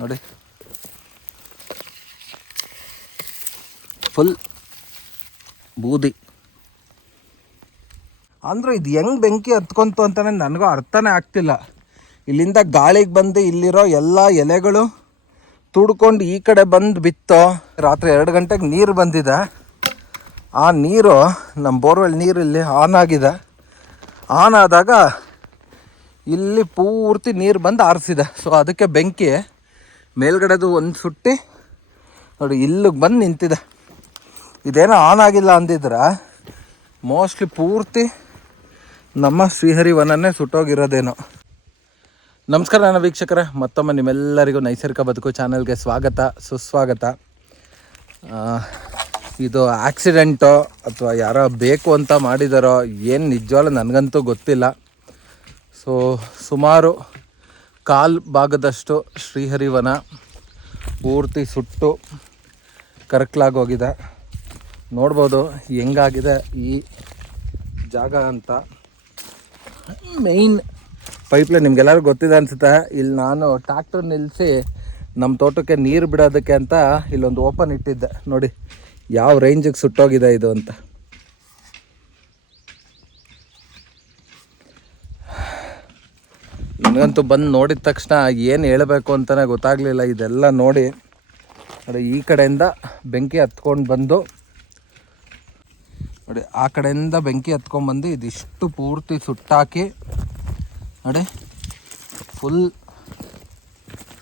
ನೋಡಿ, ಫುಲ್ ಬೂದಿ. ಅಂದರೆ ಇದು ಹೆಂಗೆ ಬೆಂಕಿ ಹತ್ಕೊಂತು ಅಂತಲೇ ನನಗೂ ಅರ್ಥನೇ ಆಗ್ತಿಲ್ಲ. ಇಲ್ಲಿಂದ ಗಾಳಿಗೆ ಬಂದು ಇಲ್ಲಿರೋ ಎಲ್ಲ ಎಲೆಗಳು ತುಡ್ಕೊಂಡು ಈ ಕಡೆ ಬಂದು ಬಿತ್ತೋ. ರಾತ್ರಿ 2 ಗಂಟೆಗೆ ನೀರು ಬಂದಿದೆ. ಆ ನೀರು ನಮ್ಮ ಬೋರ್ವೆಲ್ ನೀರು ಇಲ್ಲಿ ಆನ್ ಆಗಿದೆ. ಆನ್ ಆದಾಗ ಇಲ್ಲಿ ಪೂರ್ತಿ ನೀರು ಬಂದು ಆರಿಸಿದೆ. ಸೊ ಅದಕ್ಕೆ ಬೆಂಕಿ ಮೇಲ್ಗಡೆದು ಒಂದು ಸುಟ್ಟಿ ನೋಡಿ ಇಲ್ಲಿಗೆ ಬಂದು ನಿಂತಿದೆ. ಇದೇನೋ ಆನ್ ಆಗಿಲ್ಲ ಅಂದಿದ್ರೆ ಮೋಸ್ಟ್ಲಿ ಪೂರ್ತಿ ನಮ್ಮ ಶ್ರೀಹರಿವನನ್ನೇ ಸುಟ್ಟೋಗಿರೋದೇನೋ. ನಮಸ್ಕಾರ ನನ್ನ ವೀಕ್ಷಕರೇ, ಮತ್ತೊಮ್ಮೆ ನಿಮ್ಮೆಲ್ಲರಿಗೂ ನೈಸರ್ಗಿಕ ಬದುಕು ಚಾನಲ್ಗೆ ಸ್ವಾಗತ ಸುಸ್ವಾಗತ. ಇದು ಆಕ್ಸಿಡೆಂಟೋ ಅಥವಾ ಯಾರೋ ಬೇಕು ಅಂತ ಮಾಡಿದಾರೋ ಏನು ನಿಜವಾಗ್ಲೂ ನನಗಂತೂ ಗೊತ್ತಿಲ್ಲ. ಸೊ ಸುಮಾರು 1/4 ಭಾಗದಷ್ಟು ಶ್ರೀಹರಿವನ ಪೂರ್ತಿ ಸುಟ್ಟು ಕರಕಲಾಗೋಗಿದೆ. ನೋಡ್ಬೋದು ಹೆಂಗಾಗಿದೆ ಈ ಜಾಗ ಅಂತ. ಮೇಯ್ನ್ ಪೈಪ್ಲೈನ್ ನಿಮ್ಗೆಲ್ಲರಿಗೂ ಗೊತ್ತಿದೆ ಅನಿಸುತ್ತೆ. ಇಲ್ಲಿ ನಾನು ಟ್ಯಾಕ್ಟರ್ ನಿಲ್ಲಿಸಿ ನಮ್ಮ ತೋಟಕ್ಕೆ ನೀರು ಬಿಡೋದಕ್ಕೆ ಅಂತ ಇಲ್ಲೊಂದು ಓಪನ್ ಇಟ್ಟಿದ್ದೆ. ನೋಡಿ ಯಾವ ರೇಂಜಿಗೆ ಸುಟ್ಟೋಗಿದೆ ಇದು ಅಂತ. ನನಗಂತೂ ಬಂದು ನೋಡಿದ ತಕ್ಷಣ ಏನು ಹೇಳಬೇಕು ಅಂತಲೇ ಗೊತ್ತಾಗಲಿಲ್ಲ. ಇದೆಲ್ಲ ನೋಡಿ ಈ ಕಡೆಯಿಂದ ಬೆಂಕಿ ಹತ್ಕೊಂಡು ಬಂದು ನೋಡಿ, ಆ ಕಡೆಯಿಂದ ಬೆಂಕಿ ಹತ್ಕೊಂಡ್ಬಂದು ಇದಿಷ್ಟು ಪೂರ್ತಿ ಸುಟ್ಟಾಕಿ ನೋಡಿ ಫುಲ್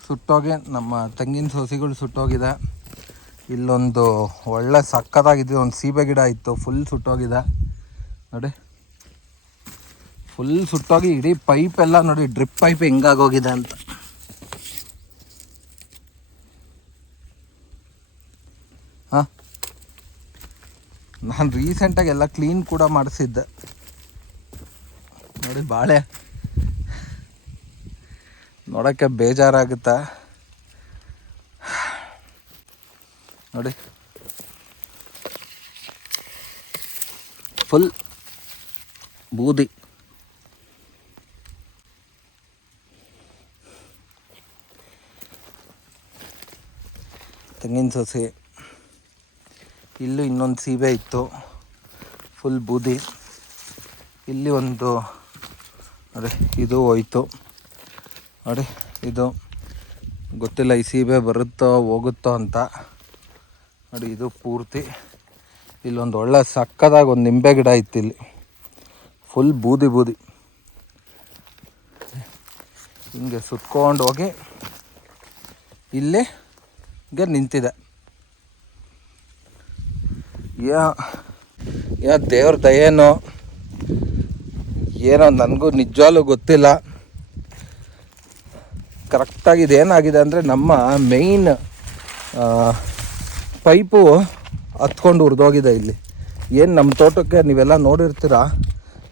ಸುಟ್ಟೋಗಿ ನಮ್ಮ ತೆಂಗಿನ ಸಸಿಗಳು ಸುಟ್ಟೋಗಿದೆ. ಇಲ್ಲೊಂದು ಒಳ್ಳೆ ಸಕ್ಕತ್ತಾಗಿದ್ದು ಒಂದು ಸೀಬೆ ಗಿಡ ಇತ್ತು, ಫುಲ್ ಸುಟ್ಟೋಗಿದೆ ನೋಡಿ. ಫುಲ್ ಸುಟ್ಟೋಗಿ ಇಡೀ ಪೈಪೆಲ್ಲ ನೋಡಿ, ಡ್ರಿಪ್ ಪೈಪ್ ಹೆಂಗಾಗೋಗಿದೆ ಅಂತ. ಹಾಂ, ನಾನು ರೀಸೆಂಟಾಗಿ ಎಲ್ಲ ಕ್ಲೀನ್ ಕೂಡ ಮಾಡಿಸಿದ್ದೆ ನೋಡಿ. ಬಾಳೆ ನೋಡೋಕ್ಕೆ ಬೇಜಾರಾಗುತ್ತೆ ನೋಡಿ. ಫುಲ್ ಬೂದಿ. ತೆಂಗಿನ ಸಸಿ, ಇಲ್ಲೂ ಇನ್ನೊಂದು ಸೀಬೆ ಇತ್ತು, ಫುಲ್ ಬೂದಿ. ಇಲ್ಲಿ ಒಂದು ನೋಡಿ ಇದು ಹೋಯ್ತು ನೋಡಿ. ಇದು ಗೊತ್ತಿಲ್ಲ ಈ ಸೀಬೆ ಬರುತ್ತೋ ಹೋಗುತ್ತೋ ಅಂತ ನೋಡಿ. ಇದು ಪೂರ್ತಿ ಇಲ್ಲೊಂದು ಒಳ್ಳೆ ಸಕ್ಕದಾಗ ಒಂದು ನಿಂಬೆ ಗಿಡ ಇತ್ತು, ಇಲ್ಲಿ ಫುಲ್ ಬೂದಿ ಬೂದಿ. ಹಿಂಗೆ ಸುತ್ಕೊಂಡು ಹೋಗಿ ಇಲ್ಲಿಗೆ ನಿಂತಿದೆ. ಯಾ ದೇವ್ರ ದಯೇನೋ ಏನೋ ನನಗೂ ನಿಜವಾಗ್ಲೂ ಗೊತ್ತಿಲ್ಲ. ಕರೆಕ್ಟಾಗಿ ಇದೇನಾಗಿದೆ ಅಂದರೆ ನಮ್ಮ ಮೇಯ್ನ್ ಪೈಪು ಹತ್ಕೊಂಡು ಉರಿದೋಗಿದೆ ಇಲ್ಲಿ. ಏನು ನಮ್ಮ ತೋಟಕ್ಕೆ ನೀವೆಲ್ಲ ನೋಡಿರ್ತೀರ,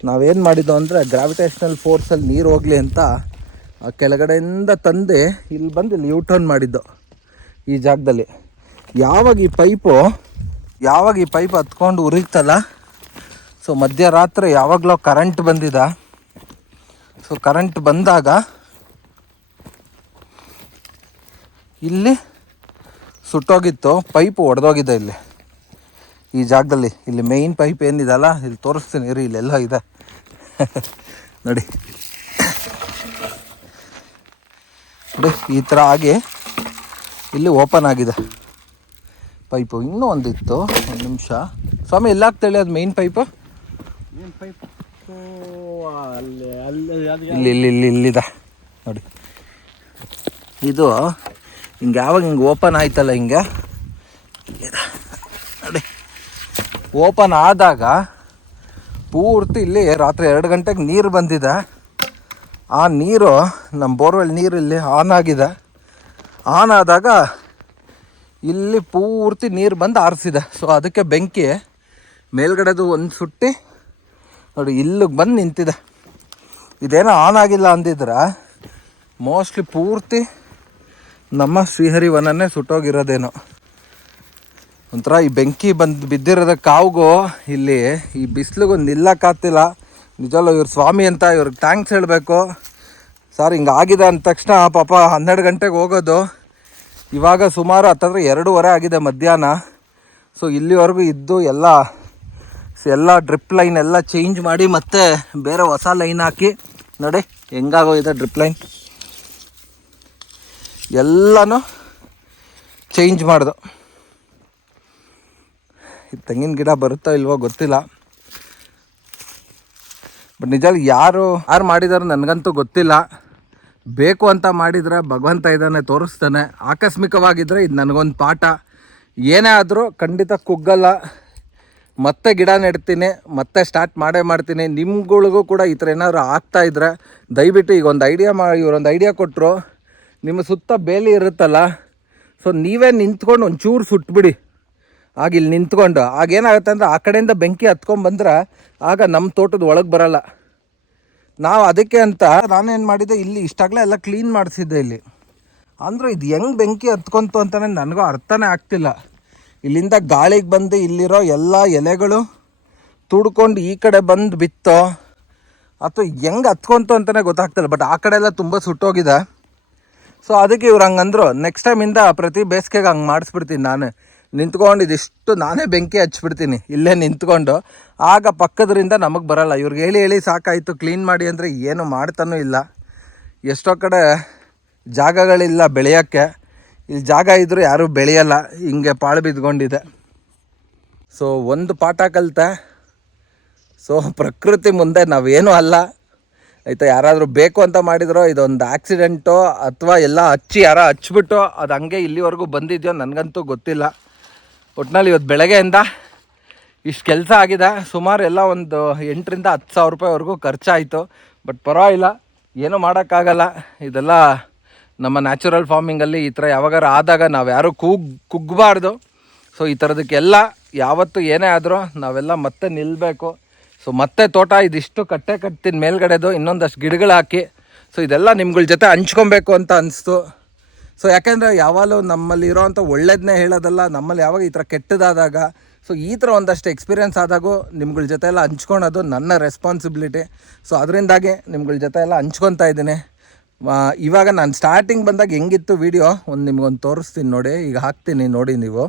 ನಾವೇನು ಮಾಡಿದ್ದೋ ಅಂದರೆ ಗ್ರಾವಿಟೇಷ್ನಲ್ ಫೋರ್ಸಲ್ಲಿ ನೀರು ಹೋಗಲಿ ಅಂತ ಆ ಕೆಳಗಡೆಯಿಂದ ತಂದು ಇಲ್ಲಿ ಬಂದು ಇಲ್ಲಿ ಯೂಟರ್ನ್ ಮಾಡಿದ್ದು ಈ ಜಾಗದಲ್ಲಿ. ಯಾವಾಗ ಈ ಪೈಪ್ ಹತ್ಕೊಂಡು ಉರಿತಲ್ಲ, ಸೊ ಮಧ್ಯರಾತ್ರಿ ಯಾವಾಗಲೂ ಕರೆಂಟ್ ಬಂದಿದೆ. ಸೊ ಕರೆಂಟ್ ಬಂದಾಗ ಇಲ್ಲಿ ಸುಟ್ಟೋಗಿತ್ತು, ಪೈಪ್ ಒಡೆದೋಗಿದೆ ಇಲ್ಲಿ ಈ ಜಾಗದಲ್ಲಿ. ಇಲ್ಲಿ ಮೇಯ್ನ್ ಪೈಪ್ ಏನಿದೆಲ್ಲ ಇಲ್ಲಿ ತೋರಿಸ್ತೀನಿ ರೀ, ಇಲ್ಲೆಲ್ಲ ಇದೆ ನೋಡಿ. ನೋಡಿ ಈ ಥರ ಆಗಿ ಇಲ್ಲಿ ಓಪನ್ ಆಗಿದೆ ಪೈಪು. ಇನ್ನೂ ಒಂದಿತ್ತು, ಒಂದು ನಿಮಿಷ ಸ್ವಾಮಿ, ಎಲ್ಲ ಆಗ್ತೇಳಿ ಅದು ಮೇಯ್ನ್ ಪೈಪು ಇಲ್ಲಿದೆ ನೋಡಿ. ಇದು ಹಿಂಗೆ ಯಾವಾಗ ಹಿಂಗೆ ಓಪನ್ ಆಯ್ತಲ್ಲ, ಹಿಂಗೆ ನೋಡಿ ಓಪನ್ ಆದಾಗ ಪೂರ್ತಿ ಇಲ್ಲಿ ರಾತ್ರಿ 2 ಗಂಟೆಗೆ ನೀರು ಬಂದಿದೆ. ಆ ನೀರು ನಮ್ಮ ಬೋರ್ವೆಲ್ ನೀರು ಇಲ್ಲಿ ಆನ್ ಆಗಿದೆ. ಆನ್ ಆದಾಗ ಇಲ್ಲಿ ಪೂರ್ತಿ ನೀರು ಬಂದು ಆರಿಸಿದೆ. ಸೊ ಅದಕ್ಕೆ ಬೆಂಕಿ ಮೇಲ್ಗಡೆದು ಒಂದು ಸುಟ್ಟಿ ನೋಡಿ ಇಲ್ಲಿಗೆ ಬಂದು ನಿಂತಿದೆ. ಇದೇನೋ ಆನ್ ಆಗಿಲ್ಲ ಅಂದಿದ್ರೆ ಮೋಸ್ಟ್ಲಿ ಪೂರ್ತಿ ನಮ್ಮ ಶ್ರೀಹರಿವನನ್ನೇ ಸುಟ್ಟೋಗಿರೋದೇನೋ. ಒಂಥರ ಈ ಬೆಂಕಿ ಬಿದ್ದಿರೋದ ಕಾವ್ಗೂ ಇಲ್ಲಿ ಈ ಬಿಸಿಲಿಗೂ ನಿಲ್ಲಕ್ಕಾಗ್ತಿಲ್ಲ. ನಿಜವಲ್ಲ ಇವ್ರ ಸ್ವಾಮಿ ಅಂತ ಇವ್ರಿಗೆ ಥ್ಯಾಂಕ್ಸ್ ಹೇಳಬೇಕು. ಸರ್ ಹಿಂಗೆ ಆಗಿದೆ ಅಂದ ತಕ್ಷಣ ಪಾಪ 12 ಗಂಟೆಗೆ ಹೋಗೋದು, ಇವಾಗ ಸುಮಾರು ಹತ್ತತ್ರ 2:30 ಆಗಿದೆ ಮಧ್ಯಾಹ್ನ. ಸೊ ಇಲ್ಲಿವರೆಗೂ ಇದ್ದು ಎಲ್ಲ ಡ್ರಿಪ್ ಲೈನ್ ಎಲ್ಲ ಚೇಂಜ್ ಮಾಡಿ ಮತ್ತೆ ಬೇರೆ ಹೊಸ ಲೈನ್ ಹಾಕಿ ನೋಡಿ ಹೆಂಗಾಗೋಗಿದೆ ಡ್ರಿಪ್ ಲೈನ್ ಎಲ್ಲನೂ ಚೇಂಜ್ ಮಾಡ್ದು. ಈ ತೆಂಗಿನ ಗಿಡ ಬರುತ್ತೋ ಇಲ್ವೋ ಗೊತ್ತಿಲ್ಲ, ಬಟ್ ನಿಜ ಯಾರು ಮಾಡಿದಾರೋ ನನಗಂತೂ ಗೊತ್ತಿಲ್ಲ. ಬೇಕು ಅಂತ ಮಾಡಿದರೆ ಭಗವಂತ ಇದ್ದಾನೆ, ತೋರಿಸ್ತಾನೆ. ಆಕಸ್ಮಿಕವಾಗಿದ್ದರೆ ಇದು ನನಗೊಂದು ಪಾಠ. ಏನೇ ಆದರೂ ಖಂಡಿತ ಕುಗ್ಗಲ್ಲ, ಮತ್ತೆ ಗಿಡ ನೆಡ್ತೀನಿ, ಮತ್ತೆ ಸ್ಟಾರ್ಟ್ ಮಾಡ್ತೀನಿ. ನಿಮ್ಗಳಿಗೂ ಕೂಡ ಈ ಥರ ಏನಾದ್ರು ಆಗ್ತಾಯಿದ್ರೆ ದಯವಿಟ್ಟು ಈಗ ಒಂದು ಇವರೊಂದು ಐಡಿಯಾ ಕೊಟ್ಟರು. ನಿಮ್ಮ ಸುತ್ತ ಬೇಲಿ ಇರುತ್ತಲ್ಲ, ಸೊ ನೀವೇ ನಿಂತ್ಕೊಂಡು ಒಂಚೂರು ಸುಟ್ಬಿಡಿ. ಆಗ ಇಲ್ಲಿ ನಿಂತ್ಕೊಂಡು ಆಗೇನಾಗುತ್ತೆ ಅಂದರೆ ಆ ಕಡೆಯಿಂದ ಬೆಂಕಿ ಹತ್ಕೊಂಡ್ಬಂದ್ರೆ ಆಗ ನಮ್ಮ ತೋಟದ ಒಳಗೆ ಬರೋಲ್ಲ. ನಾವು ಅದಕ್ಕೆ ಅಂತ ನಾನೇನು ಮಾಡಿದ್ದೆ, ಇಲ್ಲಿ ಇಷ್ಟಾಗಲೇ ಎಲ್ಲ ಕ್ಲೀನ್ ಮಾಡಿಸಿದ್ದೆ ಇಲ್ಲಿ. ಅಂದರೂ ಇದು ಹೆಂಗೆ ಬೆಂಕಿ ಹತ್ಕೊಂತು ಅಂತಲೇ ನನಗೂ ಅರ್ಥನೇ ಆಗ್ತಿಲ್ಲ. ಇಲ್ಲಿಂದ ಗಾಳಿಗೆ ಬಂದು ಇಲ್ಲಿರೋ ಎಲ್ಲ ಎಲೆಗಳು ತುಡ್ಕೊಂಡು ಈ ಕಡೆ ಬಂದು ಬಿತ್ತೋ ಅಥವಾ ಹೆಂಗೆ ಹತ್ಕೊಂತು ಅಂತಲೇ ಗೊತ್ತಾಗ್ತಿಲ್ಲ. ಬಟ್ ಆ ಕಡೆ ಎಲ್ಲ ತುಂಬ ಸುಟ್ಟೋಗಿದೆ. ಸೊ ಅದಕ್ಕೆ ಇವ್ರು ಹಂಗಂದ್ರು, ನೆಕ್ಸ್ಟ್ ಟೈಮಿಂದ ಪ್ರತಿ ಬೇಸಿಗೆಗೆ ಹಂಗೆ ಮಾಡಿಸ್ಬಿಡ್ತೀನಿ. ನಾನು ನಿಂತ್ಕೊಂಡು ಇದಿಷ್ಟು ನಾನೇ ಬೆಂಕಿ ಹಚ್ಬಿಡ್ತೀನಿ ಇಲ್ಲೇ ನಿಂತ್ಕೊಂಡು. ಆಗ ಪಕ್ಕದ್ರಿಂದ ನಮಗೆ ಬರೋಲ್ಲ. ಇವ್ರಿಗೆ ಹೇಳಿ ಸಾಕಾಯಿತು ಕ್ಲೀನ್ ಮಾಡಿ ಅಂದರೆ ಏನು ಮಾಡ್ತಾನೂ ಇಲ್ಲ. ಎಷ್ಟೋ ಕಡೆ ಜಾಗಗಳಿಲ್ಲ ಬೆಳೆಯೋಕ್ಕೆ, ಇಲ್ಲಿ ಜಾಗ ಇದ್ದರೂ ಯಾರೂ ಬೆಳೆಯಲ್ಲ, ಹಿಂಗೆ ಪಾಳು ಬಿದ್ಕೊಂಡಿದೆ. ಸೊ ಒಂದು ಪಾಠ ಕಲಿತೆ. ಸೊ ಪ್ರಕೃತಿ ಮುಂದೆ ನಾವೇನೂ ಅಲ್ಲ ಆಯಿತಾ. ಯಾರಾದರೂ ಬೇಕು ಅಂತ ಮಾಡಿದ್ರೋ ಇದೊಂದು ಆಕ್ಸಿಡೆಂಟೋ ಅಥವಾ ಎಲ್ಲ ಯಾರೋ ಹಚ್ಬಿಟ್ಟು ಅದು ಹಂಗೆ ಇಲ್ಲಿವರೆಗೂ ಬಂದಿದೆಯೋ ನನಗಂತೂ ಗೊತ್ತಿಲ್ಲ. ಒಟ್ಟಿನಲ್ಲಿ ಇವತ್ತು ಬೆಳಗ್ಗೆಯಿಂದ ಇಷ್ಟು ಕೆಲಸ ಆಗಿದೆ. ಸುಮಾರು ಎಲ್ಲ ಒಂದು 8,000 to 10,000 ರೂಪಾಯಿವರೆಗೂ ಖರ್ಚಾಯಿತು. ಬಟ್ ಪರವಾಗಿಲ್ಲ, ಏನೂ ಮಾಡೋಕ್ಕಾಗಲ್ಲ. ಇದೆಲ್ಲ ನಮ್ಮ ನ್ಯಾಚುರಲ್ ಫಾರ್ಮಿಂಗಲ್ಲಿ ಈ ಥರ ಯಾವಾಗಾರು ಆದಾಗ ನಾವು ಯಾರೂ ಕುಗ್ಗಬಾರ್ದು. ಸೊ ಈ ಥರದಕ್ಕೆಲ್ಲ ಯಾವತ್ತೂ ಏನೇ ಆದರೂ ನಾವೆಲ್ಲ ಮತ್ತೆ ನಿಲ್ಲಬೇಕು. ಸೊ ಮತ್ತೆ ತೋಟ ಇದಿಷ್ಟು ಕಟ್ತೀನಿ ಮೇಲ್ಗಡೆದು, ಇನ್ನೊಂದಷ್ಟು ಗಿಡಗಳು ಹಾಕಿ. ಸೊ ಇದೆಲ್ಲ ನಿಮ್ಗಳ ಜೊತೆ ಹಂಚ್ಕೊಬೇಕು ಅಂತ ಅನಿಸ್ತು. ಸೊ ಯಾಕೆಂದರೆ ಯಾವಾಗಲೂ ನಮ್ಮಲ್ಲಿ ಇರೋವಂಥ ಒಳ್ಳೇದನ್ನೇ ಹೇಳೋದಲ್ಲ, ನಮ್ಮಲ್ಲಿ ಯಾವಾಗ ಈ ಥರ ಕೆಟ್ಟದಾದಾಗ, ಸೊ ಈ ಥರ ಒಂದಷ್ಟು ಎಕ್ಸ್ಪೀರಿಯೆನ್ಸ್ ಆದಾಗೂ ನಿಮ್ಗಳ ಜೊತೆ ಎಲ್ಲ ಹಂಚ್ಕೊಳೋದು ನನ್ನ ರೆಸ್ಪಾನ್ಸಿಬಿಲಿಟಿ. ಸೊ ಅದರಿಂದಾಗಿ ನಿಮ್ಗಳ ಜೊತೆ ಎಲ್ಲ ಹಂಚ್ಕೊತಾ ಇದ್ದೀನಿ. ಇವಾಗ ನಾನು ಸ್ಟಾರ್ಟಿಂಗ್ ಬಂದಾಗ ಹೆಂಗಿತ್ತು ವೀಡಿಯೋ ನಿಮ್ಗೊಂದು ತೋರಿಸ್ತೀನಿ ನೋಡಿ. ಈಗ ಹಾಕ್ತೀನಿ ನೋಡಿ ನೀವು.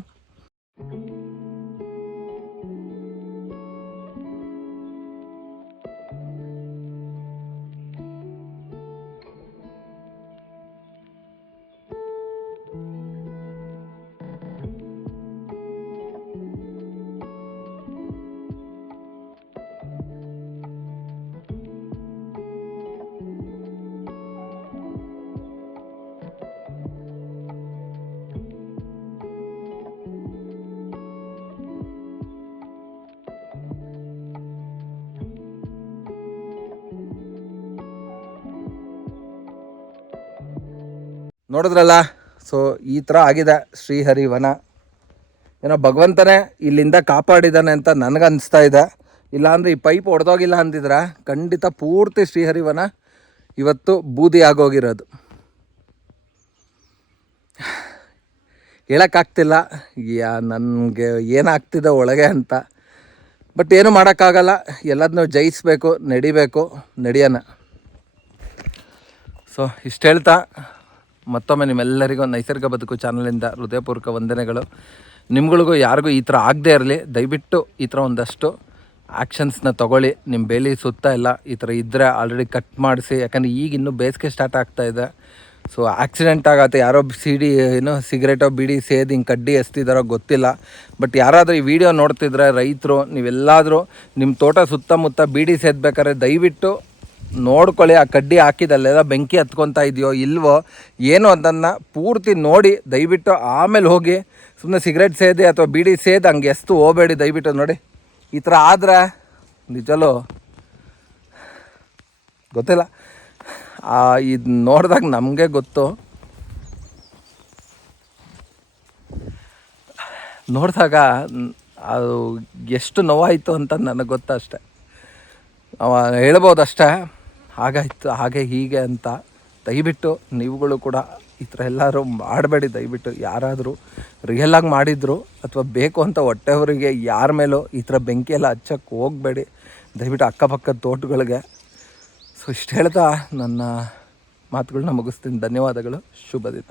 ನೋಡಿದ್ರಲ್ಲ, ಸೊ ಈ ಥರ ಆಗಿದೆ ಶ್ರೀಹರಿವನ. ಏನೋ ಭಗವಂತನೇ ಇಲ್ಲಿಂದ ಕಾಪಾಡಿದ್ದಾನೆ ಅಂತ ನನಗನ್ನಿಸ್ತಾ ಇದೆ. ಇಲ್ಲಾಂದರೆ ಈ ಪೈಪ್ ಒಡೆದೋಗಿಲ್ಲ ಅಂದಿದ್ರೆ ಖಂಡಿತ ಪೂರ್ತಿ ಶ್ರೀಹರಿವನ ಇವತ್ತು ಬೂದಿ ಆಗೋಗಿರೋದು. ಹೇಳೋಕ್ಕಾಗ್ತಿಲ್ಲ ನನಗೆ ಏನಾಗ್ತಿದೆ ಒಳಗೆ ಅಂತ. ಬಟ್ ಏನು ಮಾಡೋಕ್ಕಾಗಲ್ಲ, ಎಲ್ಲದನ್ನೂ ಜಯಿಸಬೇಕು, ನಡೆಯೋಣ. ಸೊ ಇಷ್ಟು ಹೇಳ್ತಾ ಮತ್ತೊಮ್ಮೆ ನಿಮ್ಮೆಲ್ಲರಿಗೂ ನೈಸರ್ಗಿಕ ಬದುಕು ಚಾನಲಿಂದ ಹೃದಯಪೂರ್ವಕ ವಂದನೆಗಳು. ನಿಮ್ಗಳಿಗೂ ಯಾರಿಗೂ ಈ ಥರ ಆಗದೇ ಇರಲಿ, ದಯವಿಟ್ಟು ಈ ಥರ ಒಂದಷ್ಟು ಆ್ಯಕ್ಷನ್ಸ್ನ ತೊಗೊಳ್ಳಿ. ನಿಮ್ಮ ಬೇಲಿ ಸುತ್ತ ಎಲ್ಲ ಈ ಥರ ಇದ್ದರೆ ಆಲ್ರೆಡಿ ಕಟ್ ಮಾಡಿಸಿ. ಯಾಕಂದರೆ ಈಗ ಇನ್ನೂ ಬೇಸಿಗೆ ಸ್ಟಾರ್ಟ್ ಆಗ್ತಾಯಿದೆ. ಸೊ ಆಕ್ಸಿಡೆಂಟ್ ಆಗತ್ತೆ. ಯಾರೋ ಸಿಗರೇಟೋ ಬೀಡಿ ಸೇದಿ ಹಿಂಗೆ ಕಡ್ಡಿ ಎಸ್ತಿದ್ದಾರೋ ಗೊತ್ತಿಲ್ಲ. ಬಟ್ ಯಾರಾದರೂ ಈ ವಿಡಿಯೋ ನೋಡ್ತಿದ್ರೆ ರೈತರು, ನೀವೆಲ್ಲಾದರೂ ನಿಮ್ಮ ತೋಟ ಸುತ್ತಮುತ್ತ ಬೀಡಿ ಸೇದಬೇಕಾದ್ರೆ ದಯವಿಟ್ಟು ನೋಡ್ಕೊಳ್ಳಿ. ಆ ಕಡ್ಡಿ ಹಾಕಿದಲ್ಲೆಲ್ಲ ಬೆಂಕಿ ಹತ್ಕೊತಾ ಇದೆಯೋ ಇಲ್ವೋ ಏನು ಅದನ್ನು ಪೂರ್ತಿ ನೋಡಿ ದಯವಿಟ್ಟು ಆಮೇಲೆ ಹೋಗಿ. ಸುಮ್ಮನೆ ಸಿಗರೇಟ್ ಸೇದಿ ಅಥವಾ ಬೀಡಿ ಸೇದಿ ಹಂಗೆ ಎಸ್ತು ಹೋಗಬೇಡಿ ದಯವಿಟ್ಟು. ನೋಡಿ ಈ ಥರ ಆದರೆ ನಿಜಲೂ ಗೊತ್ತಿಲ್ಲ, ಇದು ನೋಡಿದಾಗ ನಮಗೆ ಗೊತ್ತು. ನೋಡಿದಾಗ ಅದು ಎಷ್ಟು ನೋವಾಯಿತು ಅಂತ ನನಗೆ ಗೊತ್ತು ಅಷ್ಟೆ. ಹೇಳ್ಬೋದು ಅಷ್ಟೇ, ಹಾಗಾಯಿತು ಹಾಗೆ ಹೀಗೆ ಅಂತ. ದಯವಿಟ್ಟು ನೀವುಗಳು ಕೂಡ ಈ ಥರ ಎಲ್ಲರೂ ಮಾಡಬೇಡಿ ದಯವಿಟ್ಟು. ಯಾರಾದರೂ ರಿಯಲಾಗಿ ಮಾಡಿದ್ರು ಅಥವಾ ಬೇಕು ಅಂತ ಹೊಟ್ಟೆಯವರಿಗೆ ಯಾರ ಮೇಲೂ ಈ ಥರ ಬೆಂಕಿ ಎಲ್ಲ ಹಚ್ಚಕ್ಕೆ ಹೋಗಬೇಡಿ ದಯವಿಟ್ಟು ಅಕ್ಕಪಕ್ಕದ ತೋಟಗಳಿಗೆ. ಸೊ ಇಷ್ಟು ಹೇಳ್ತಾ ನನ್ನ ಮಾತುಗಳನ್ನ ಮುಗಿಸ್ತೀನಿ. ಧನ್ಯವಾದಗಳು. ಶುಭ ದಿನ.